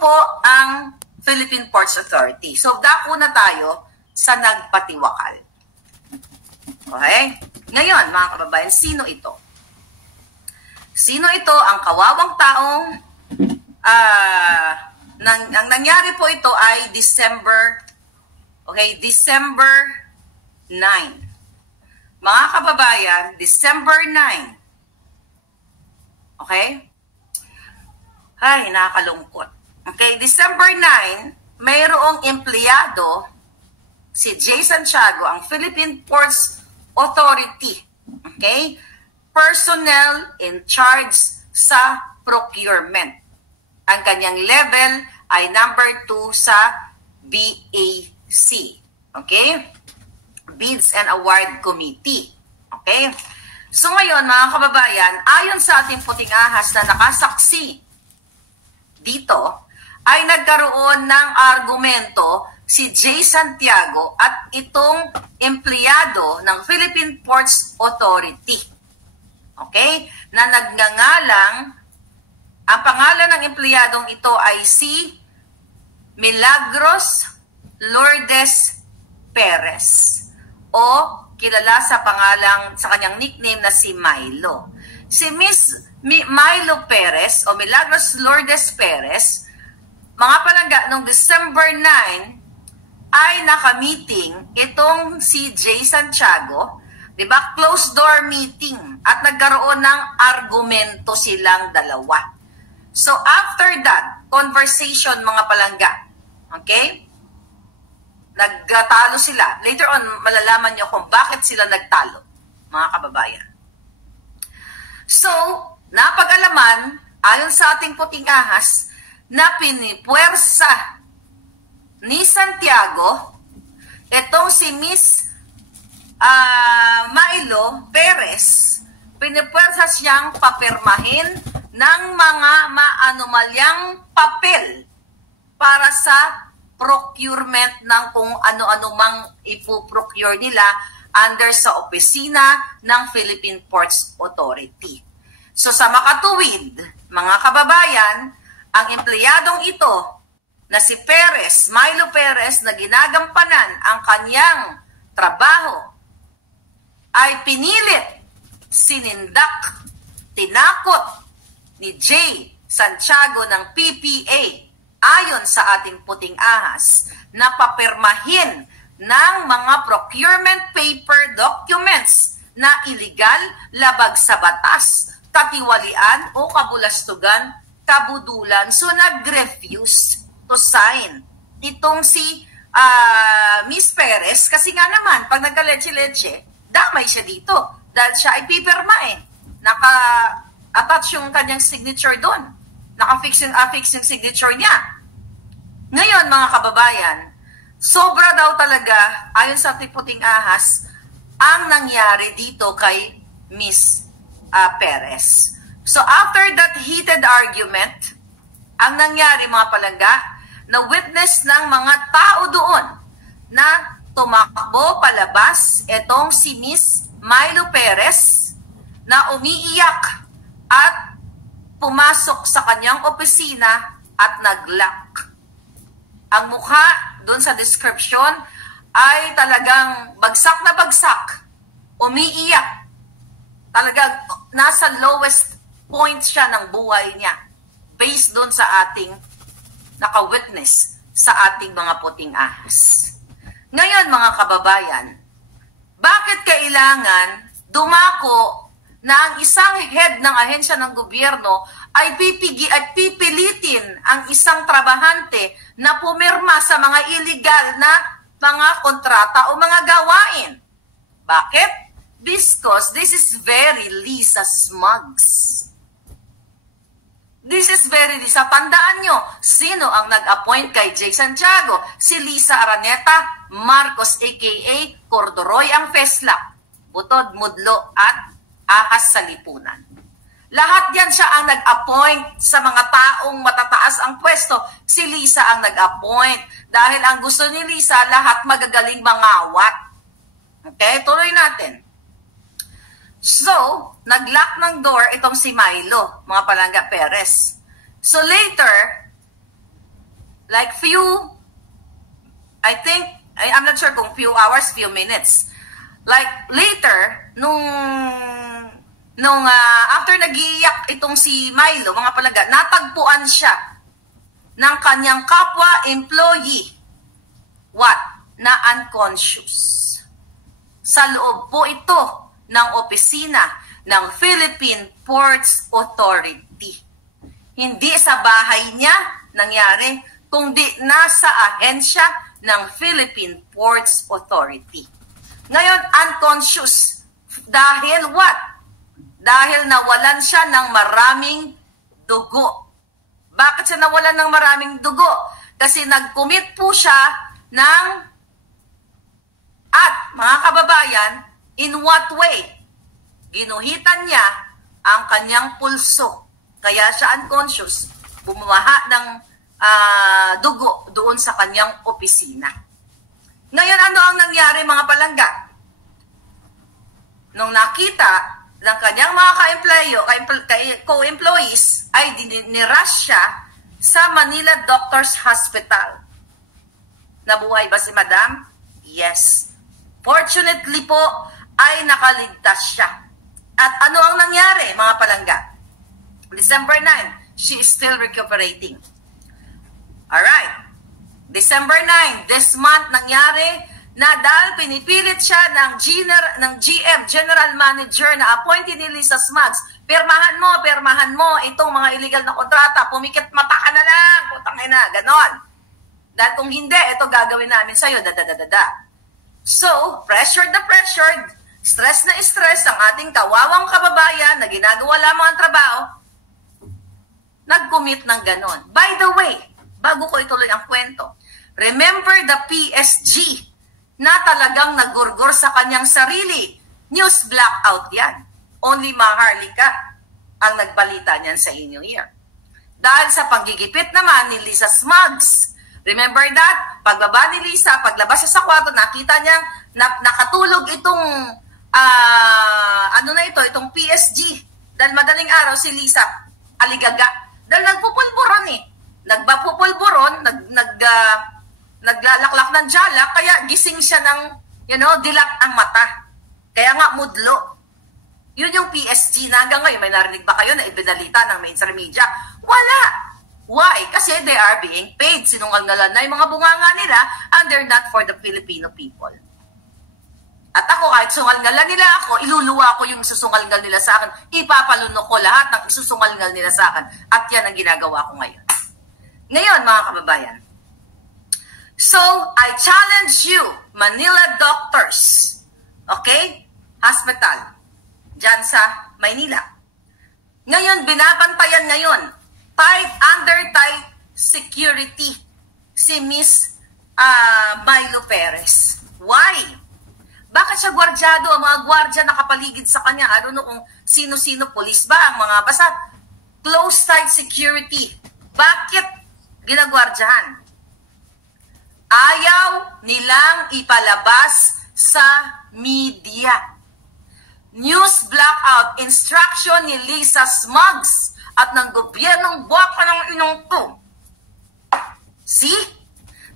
po ang Philippine Ports Authority. So, dako na tayo sa nagpatiwakal. Okay? Ngayon, mga kababayan, sino ito? Sino ito? Ang kawawang taong ang nangyari po ito ay December 9. Mga kababayan, December 9. Okay? Ay, nakakalungkot. Okay, December 9, mayroong empleyado, si Jay Santiago, ang Philippine Ports Authority. Okay? Personnel in charge sa procurement. Ang kanyang level ay number 2 sa BAC. Okay? Bids and Award Committee. Okay? So ngayon, mga kababayan, ayon sa ating puting ahas na nakasaksi dito, ay nagkaroon ng argumento si Jay Santiago at itong empleyado ng Philippine Ports Authority. Okay? Na nagngangalang, ang pangalan ng empleyadong ito ay si Milagros Lourdes Perez o kilala sa kanyang nickname na si Milo. Si Miss Milo Perez o Milagros Lourdes Perez, mga palangga, noong December 9 ay naka-meeting itong si Jay Santiago, di ba? Closed door meeting at nagkaroon ng argumento silang dalawa. So after that conversation, mga palangga, okay? Nagtalo sila. Later on, malalaman nyo kung bakit sila nagtalo, mga kababayan. So, napag-alaman, ayon sa ating puting ahas, na pinipuwersa ni Santiago, itong si Miss Milo Perez, pinipuwersa siyang papirmahin ng mga maanumalyang papel para sa procurement ng kung ano-ano mang ipoprocure nila under sa opisina ng Philippine Ports Authority. So sa makatuwid, mga kababayan, ang empleyadong ito na si Perez, Milo Perez, na ginagampanan ang kanyang trabaho ay pinilit, sinindak, tinakot ni Jay Santiago ng PPA ayon sa ating puting ahas na papirmahin ng mga procurement paper documents na illegal, labag sa batas, katiwalian o kabulastugan, kabudulan. So nag-refuse to sign itong si Miss Perez kasi nga naman pag nagka-leche-leche, damay siya dito dahil siya ay pipirmain. Naka-attach yung kanyang signature doon. Naka-fix yung signature niya. Ngayon, mga kababayan, sobra daw talaga, ayon sa ating puting ahas, ang nangyari dito kay Miss Perez. So after that heated argument, ang nangyari, mga palangga, na witness ng mga tao doon na tumakbo palabas itong si Miss Milo Perez na umiiyak at pumasok sa kanyang opisina at nag-lock. Ang mukha doon sa description ay talagang bagsak na bagsak, umiiyak. Talagang nasa lowest point siya ng buhay niya based doon sa ating naka-witness sa ating mga puting ahas. Ngayon, mga kababayan, bakit kailangan dumako na ang isang head ng ahensya ng gobyerno ay pipilitin ang isang trabahante na pumirma sa mga illegal na mga kontrata o mga gawain? Bakit? Because this is very Lisa Smugs. This is very Lisa. Tandaan nyo, sino ang nag-appoint kay Jay Santiago? Si Lisa Araneta Marcos aka Cordoroy ang FESLAC, Butod, Mudlo at Ahas sa Lipunan. Lahat yan siya ang nag-appoint sa mga taong matataas ang pwesto. Si Lisa ang nag-appoint dahil ang gusto ni Lisa, lahat magagaling mangawat. Okay, tuloy natin. So, nag-lock ng door itong si Milo, mga palangga Perez. So later, like I'm not sure kung few hours, few minutes. Like later, after nagiiyak itong si Milo, mga palangga, natagpuan siya ng kanyang kapwa employee. What? Na unconscious. Sa loob po ito ng opisina ng Philippine Ports Authority. Hindi sa bahay niya nangyari, kundi nasa ahensya ng Philippine Ports Authority. Ngayon, unconscious. Dahil what? Dahil nawalan siya ng maraming dugo. Bakit siya nawalan ng maraming dugo? Kasi nag-commit po siya at mga kababayan, in what way? Ginuhitan niya ang kanyang pulso. Kaya siya unconscious, bumaha ng dugo doon sa kanyang opisina. Ngayon, ano ang nangyari mga palangga? Nung nakita ng kanyang mga co-employees, ay nirush siya sa Manila Doctors Hospital. Nabuhay ba si Madam? Yes. Fortunately po, ay nakaligtas siya. At ano ang nangyari, mga palangga? December 9, she is still recuperating. Alright. December 9, this month nangyari na dahil pinipilit siya ng GM, General Manager na appointee ni Lisa Smugs, pirmahan mo itong mga illegal na kontrata, pumikit mata ka na lang, putang ina, ganon. Dahil kung hindi, ito gagawin namin sa'yo, So, pressured, stress na stress ang ating kawawang kababayan na ginagawa lamang ang trabaho, nag-commit ng ganon. By the way, bago ko ituloy ang kwento, remember the PSG na talagang nagurgor sa kanyang sarili. News blackout yan. Only Maharlika ang nagbalita niyan sa inyo here. Dahil sa panggigipit naman ni Lisa Smugs. Remember that? Pagbaba ni Lisa, paglabas siya sa kwarto, nakita niya nakatulog itong itong PSG. Dahil madaling araw si Lisa aligaga. Dahil nagpupulburon naglalaklak ng jala, kaya gising siya ng, dilat ang mata. Kaya nga mudlo. Yun yung PSG na hanggang ngayon. May narinig ba kayo na ibinalita ng mainstream media? Wala! Why? Kasi they are being paid. Sinungalingan na yung mga bunganga nila and they're not for the Filipino people. At ako, kahit sungalingan nila ako, iluluwa ko yung susungalingan nila sa akin. Ipapalunok ko lahat ng isusungalingan nila sa akin. At yan ang ginagawa ko ngayon. Ngayon, mga kababayan, so, I challenge you, Manila doctors, okay? Hospital, dyan sa Maynila. Ngayon, binabantayan ngayon, under tight security, si Miss Milo Perez. Why? Bakit siya gwardyado? Ang mga gwardya nakapaligid sa kanya. I don't know kung sino-sino, police ba? Ang mga basta close tight security. Bakit ginagwardyahan? Ayaw nilang ipalabas sa media. News blackout, instruction ni Lisa Smugs at ng gobyernong baka ng inong to. See?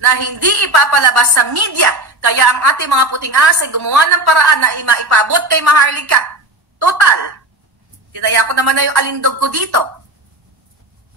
Na hindi ipapalabas sa media. Kaya ang ating mga puting asa gumawa ng paraan na maipabot kay Maharlika. Total. Tinaya ko naman na yung alindog ko dito.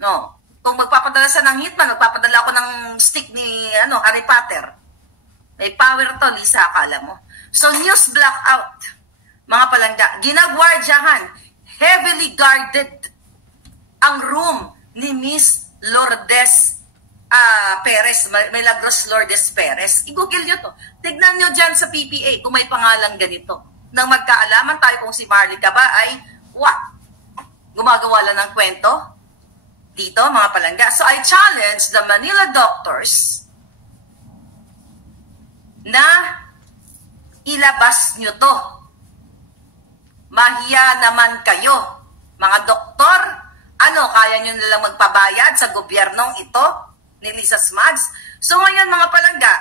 No. Kung magpapadala siya ng hitman, magpapadala ako ng stick ni Harry Potter. May power to, Lisa, akala mo. So, news blackout. Mga palangga, ginagwardyahan, heavily guarded ang room ni Miss Lourdes Perez, Milagros Lourdes Perez. I-google nyo to. Tignan nyo dyan sa PPA kung may pangalan ganito. Nang magkaalaman tayo kung si Maharlika ba ay, gumagawa lang ng kwento? Dito, mga palangga. So, I challenge the Manila doctors na ilabas nyo to. Mahiya naman kayo. Mga doktor, kaya nyo nilang magpabayad sa gobyernong ito ni Lisa Smugs? So, ngayon, mga palangga,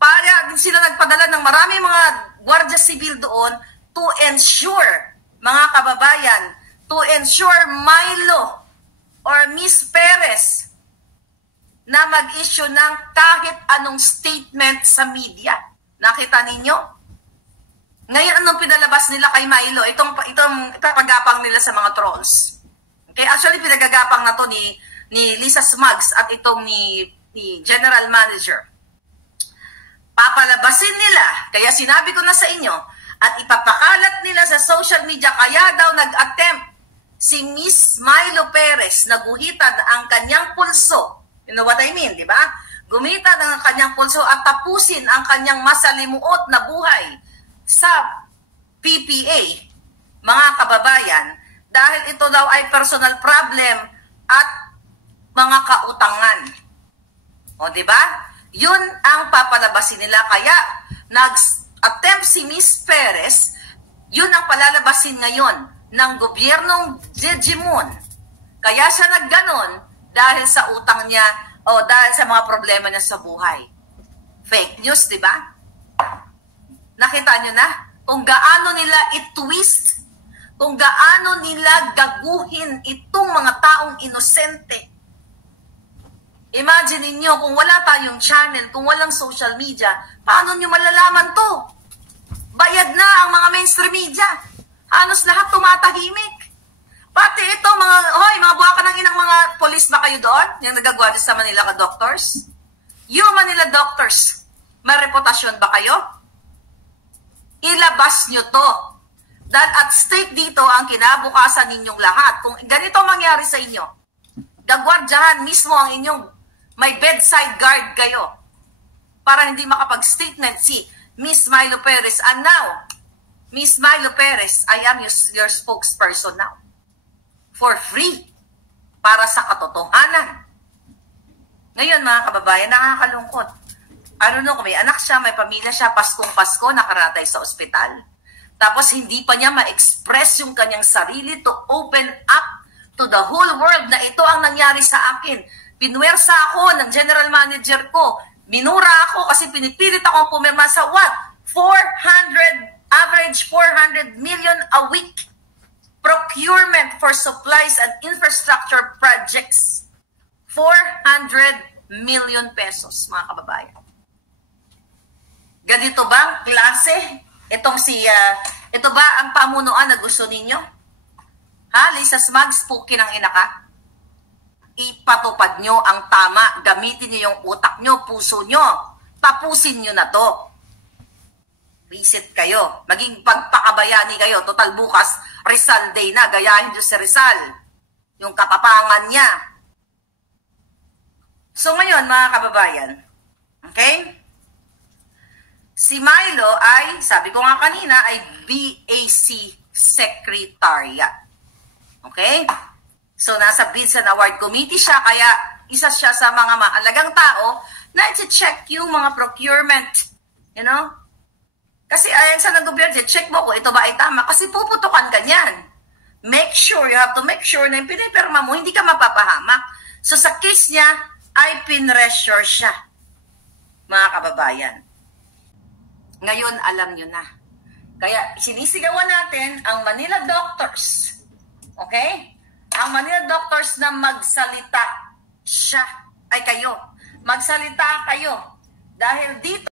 para sila nagpadala ng marami mga Guardia Civil doon to ensure, mga kababayan, to ensure Milo or Miss Perez na mag-issue ng kahit anong statement sa media. Nakita ninyo? Ngayon, anong pinalabas nila kay Milo? Itong ipapagapang nila sa mga trolls. Okay, actually, pinagagapang na to ni Lisa Smugs at itong ni General Manager. Papalabasin nila, kaya sinabi ko na sa inyo, at ipapakalat nila sa social media, kaya daw nag-attempt si Miss Milo Perez na guhitan ang kanyang pulso. You know what I mean, di ba? Gumitan ang kanyang pulso at tapusin ang kanyang masalimuot na buhay sa PPA, mga kababayan, dahil ito daw ay personal problem at mga kautangan. O, di ba? Yun ang papalabasin nila. Kaya, nag-attempt si Miss Perez, yun ang palalabasin ngayon ng gobyernong Jejimon. Kaya siya nagganon dahil sa utang niya o dahil sa mga problema niya sa buhay. Fake news, di ba? Nakita nyo na kung gaano nila i-twist, kung gaano nila gaguhin itong mga taong inosente. Imagine niyo kung wala tayong channel, kung walang social media, paano nyo malalaman to? Bayad na ang mga mainstream media. Halos lahat tumatahimik. Pati ito, mga buwaka ng inang mga polis ba kayo doon? Yung nagagwadis sa Manila ka doctors? You Manila doctors, may reputasyon ba kayo? Ilabas nyo to. Dahil at stake dito ang kinabukasan ninyong lahat. Kung ganito mangyari sa inyo, gagwardyahan mismo ang inyong may bedside guard kayo para hindi makapag-statement si Miss Milo Perez. And now, Miss Milo Perez, I am your spokesperson now. For free. Para sa katotohanan. Ngayon mga kababayan, nakakalungkot. I don't know kung may anak siya, may pamilya siya, Paskong-Pasko, nakaratay sa ospital. Tapos hindi pa niya ma-express yung kanyang sarili to open up to the whole world na ito ang nangyari sa akin. Pinuwersa ako ng general manager ko. Minura ako kasi pinipilit akong pumirma sa what? 400 million a week. Procurement for supplies and infrastructure projects. 400 million pesos, mga kababayan. Ganito bang klase? Ito ba ang pamunuan na gusto ninyo? Ha, Lisa Smugs, pukin ang ina ka? Ipatupad nyo ang tama. Gamitin nyo yung utak nyo, puso nyo. Tapusin nyo na to. Visit kayo. Maging pagpakabayani kayo. Total bukas, Rizal Day na. Gayahin nyo si Rizal. Yung katapangan niya. So ngayon, mga kababayan, okay? Si Milo ay, sabi ko nga kanina, ay BAC Secretariat. Okay? So, nasa Bids and Award Committee siya, kaya isa siya sa mga mahalagang tao na i-check yung mga procurement. You know? Kasi ayan sa nag-gobyerno, check mo kung ito ba ay tama. Kasi puputukan ka niyan. You have to make sure na yung pinipirma mo, hindi ka mapapahamak. So, sa case niya, ay pinressure siya. Mga kababayan. Ngayon, alam nyo na. Kaya, sinisigawan natin ang Manila Doctors. Okay? Ang Manila Doctors na magsalita siya. Ay kayo. Magsalita kayo. Dahil dito,